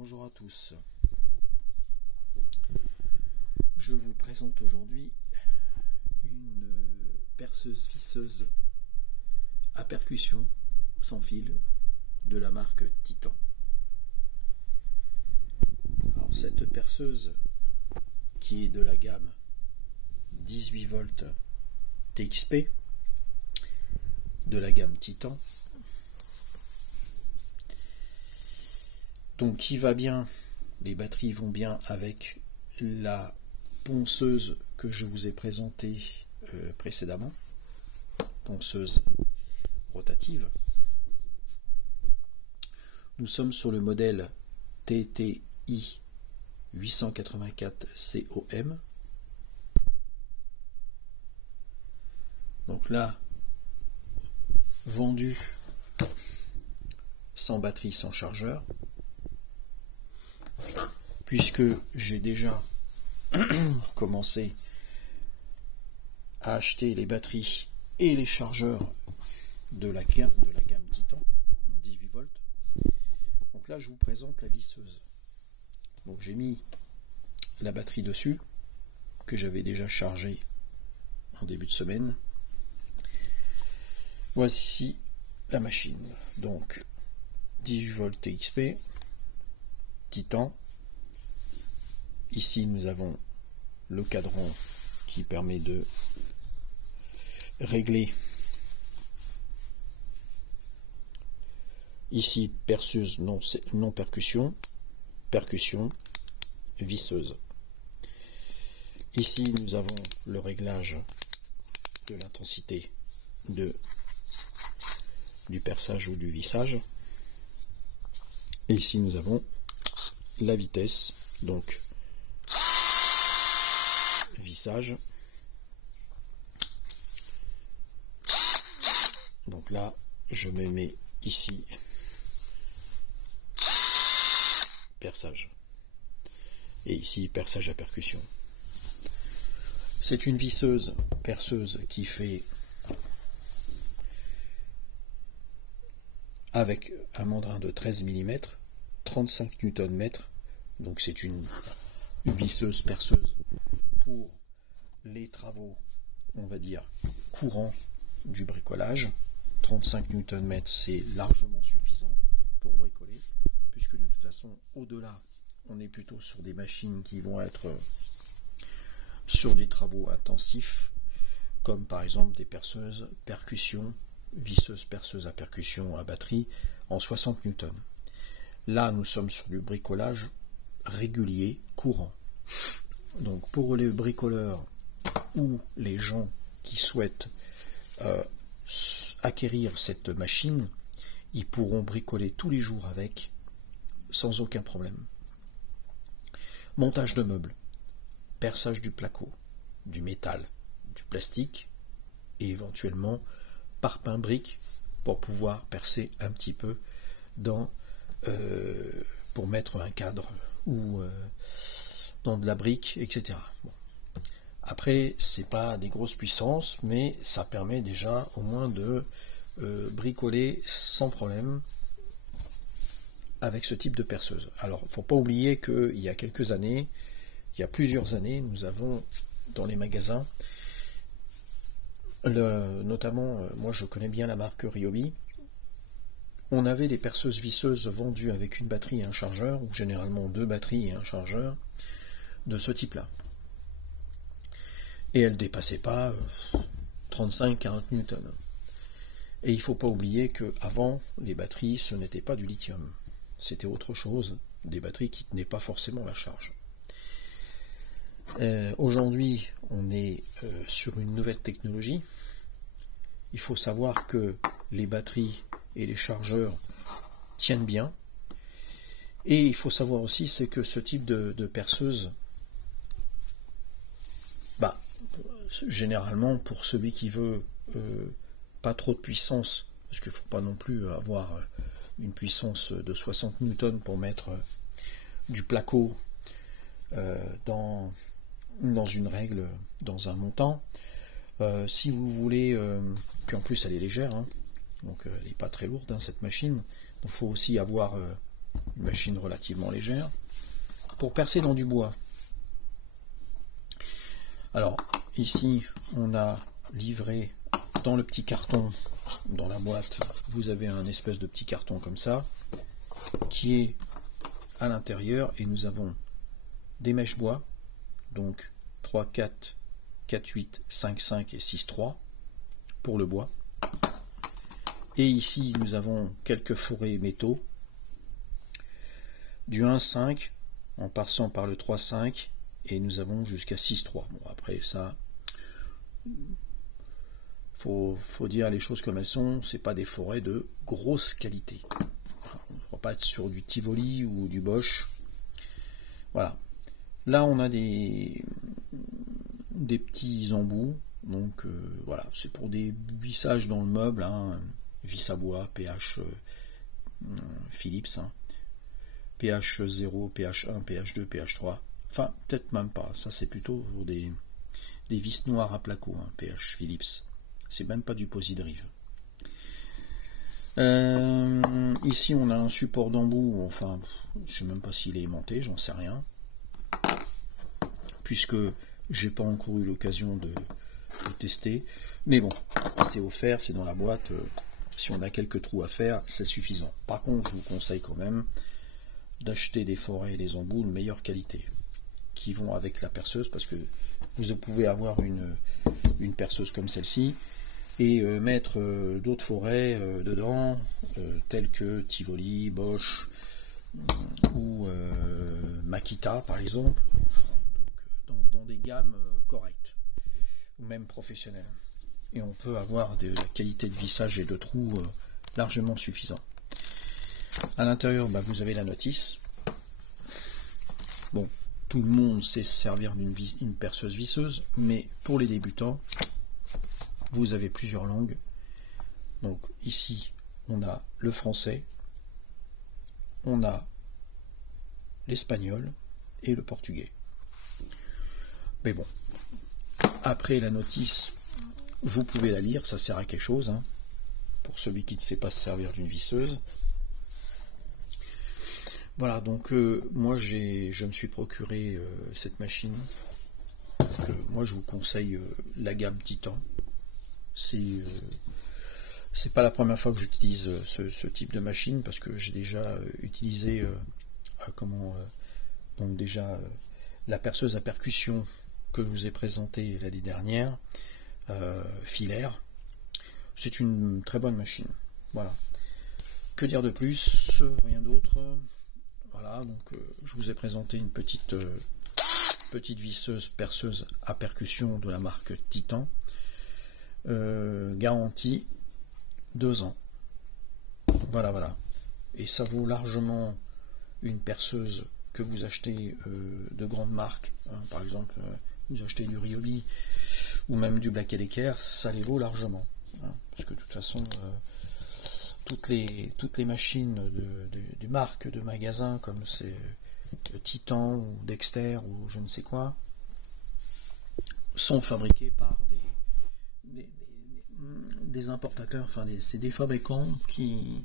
Bonjour à tous. Je vous présente aujourd'hui une perceuse visseuse à percussion sans fil de la marque Titan. Alors cette perceuse qui est de la gamme 18 volts TXP de la gamme Titan, donc qui va bien, les batteries vont bien avec la ponceuse que je vous ai présentée précédemment, ponceuse rotative. Nous sommes sur le modèle TTI 884 COM. Donc là, vendu sans batterie, sans chargeur, puisque j'ai déjà commencé à acheter les batteries et les chargeurs de la gamme Titan 18 volts. Donc là je vous présente la visseuse. Donc j'ai mis la batterie dessus que j'avais déjà chargée en début de semaine. Voici la machine, donc 18 volts TXP Titan. Ici nous avons le cadran qui permet de régler. Ici perceuse non percussion, percussion, visseuse. Ici nous avons le réglage de l'intensité du perçage ou du vissage. Et ici nous avons la vitesse, donc vissage. Donc là je me mets ici perçage, et ici perçage à percussion. C'est une visseuse perceuse qui fait avec un mandrin de 13 mm, 35 Nm, donc c'est une visseuse perceuse pour les travaux, on va dire, courants du bricolage. 35 Nm c'est largement suffisant pour bricoler, puisque de toute façon au-delà on est plutôt sur des machines qui vont être sur des travaux intensifs, comme par exemple des perceuses percussion, visseuses perceuses à percussion à batterie en 60 Newton. Là nous sommes sur du bricolage régulier, courant. Donc pour les bricoleurs ou les gens qui souhaitent acquérir cette machine, ils pourront bricoler tous les jours avec sans aucun problème. Montage de meubles, perçage du placo, du métal, du plastique et éventuellement parpaing brique pour pouvoir percer un petit peu dans pour mettre un cadre ou dans de la brique, etc. Bon. Après, c'est pas des grosses puissances, mais ça permet déjà au moins de bricoler sans problème avec ce type de perceuse. Alors, faut pas oublier qu'il y a quelques années, il y a plusieurs années, nous avons dans les magasins, notamment, moi je connais bien la marque Ryobi, on avait des perceuses visseuses vendues avec une batterie et un chargeur, ou généralement deux batteries et un chargeur, de ce type-là. Et elles ne dépassaient pas 35-40 Newton. Et il ne faut pas oublier qu'avant, les batteries, ce n'était pas du lithium. C'était autre chose, des batteries qui ne tenaient pas forcément la charge. Aujourd'hui, on est sur une nouvelle technologie. Il faut savoir que les batteries et les chargeurs tiennent bien. Et il faut savoir aussi, c'est que ce type de perceuse, généralement pour celui qui veut pas trop de puissance, parce qu'il ne faut pas non plus avoir une puissance de 60 Newton pour mettre du placo dans une règle, dans un montant. Si vous voulez, puis en plus elle est légère, hein, donc elle n'est pas très lourde, hein, cette machine. Il faut aussi avoir une machine relativement légère, pour percer dans du bois. Alors, ici, on a livré dans le petit carton, dans la boîte, vous avez un espèce de petit carton comme ça, qui est à l'intérieur, et nous avons des mèches bois, donc 3, 4, 4, 8, 5, 5 et 6, 3 pour le bois. Et ici, nous avons quelques forêts métaux, du 1, 5, en passant par le 3, 5, et nous avons jusqu'à 6, 3. Bon, après ça, faut dire les choses comme elles sont, c'est pas des forêts de grosse qualité. On ne va pas être sur du Tivoli ou du Bosch. Voilà. Là, on a des petits embouts, donc voilà, c'est pour des vissages dans le meuble, hein, vis à bois, pH Philips, hein, pH 0, pH 1, pH 2, pH 3. Enfin, peut-être même pas. Ça, c'est plutôt pour des vis noires à placo, hein, pH Philips. C'est même pas du Posidrive. Ici, on a un support d'embout. Enfin, je sais même pas s'il est aimanté, j'en sais rien. Puisque j'ai pas encore eu l'occasion de tester. Mais bon, c'est offert, c'est dans la boîte. Si on a quelques trous à faire, c'est suffisant. Par contre, je vous conseille quand même d'acheter des forêts et des embouts de meilleure qualité, qui vont avec la perceuse, parce que vous pouvez avoir une perceuse comme celle-ci et mettre d'autres forêts dedans, telles que Tivoli, Bosch ou Makita par exemple, donc dans des gammes correctes ou même professionnelles, et on peut avoir de la qualité de vissage et de trous largement suffisant. À l'intérieur, vous avez la notice. Bon, tout le monde sait se servir d'une perceuse visseuse, mais pour les débutants, vous avez plusieurs langues. Donc ici, on a le français, on a l'espagnol et le portugais. Mais bon, après la notice, vous pouvez la lire, ça sert à quelque chose, hein, pour celui qui ne sait pas se servir d'une visseuse. Voilà, donc moi je me suis procuré cette machine. Moi je vous conseille la gamme Titan. C'est pas la première fois que j'utilise ce type de machine, parce que j'ai déjà utilisé donc déjà la perceuse à percussion que je vous ai présentée l'année dernière, filaire. C'est une très bonne machine. Voilà. Que dire de plus? Rien d'autre. Voilà, donc je vous ai présenté une petite visseuse perceuse à percussion de la marque Titan. Garantie 2 ans. Voilà. Et ça vaut largement une perceuse que vous achetez de grandes marques, hein, par exemple vous achetez du Ryobi ou même du Black & Decker, ça les vaut largement, hein, parce que de toute façon toutes les machines de marque, de magasin, comme c'est Titan ou Dexter ou je ne sais quoi, sont fabriquées par des importateurs, enfin c'est des fabricants qui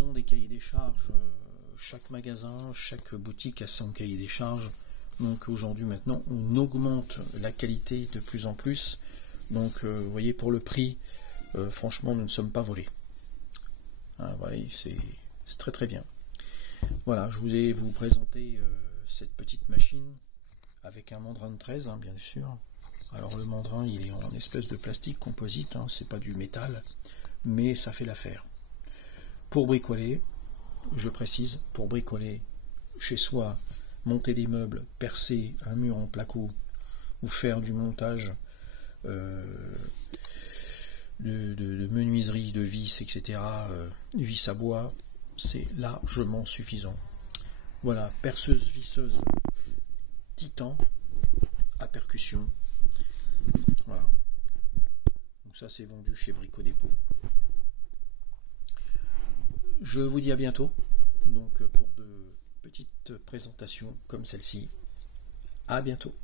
ont des cahiers des charges. Chaque magasin, chaque boutique a son cahier des charges. Donc aujourd'hui maintenant on augmente la qualité de plus en plus. Donc vous voyez, pour le prix, franchement nous ne sommes pas volés. Hein, voilà, c'est très très bien. Voilà, je voulais vous présenter cette petite machine avec un mandrin de 13, hein, bien sûr. Alors le mandrin il est en espèce de plastique composite, hein, c'est pas du métal, mais ça fait l'affaire. Pour bricoler, je précise, pour bricoler chez soi, monter des meubles, percer un mur en placo ou faire du montage de menuiserie, de vis, etc., vis à bois, c'est largement suffisant. Voilà, perceuse visseuse Titan à percussion. Voilà. Donc ça c'est vendu chez Brico Dépôt. Je vous dis à bientôt, donc pour de petites présentations comme celle-ci. À bientôt.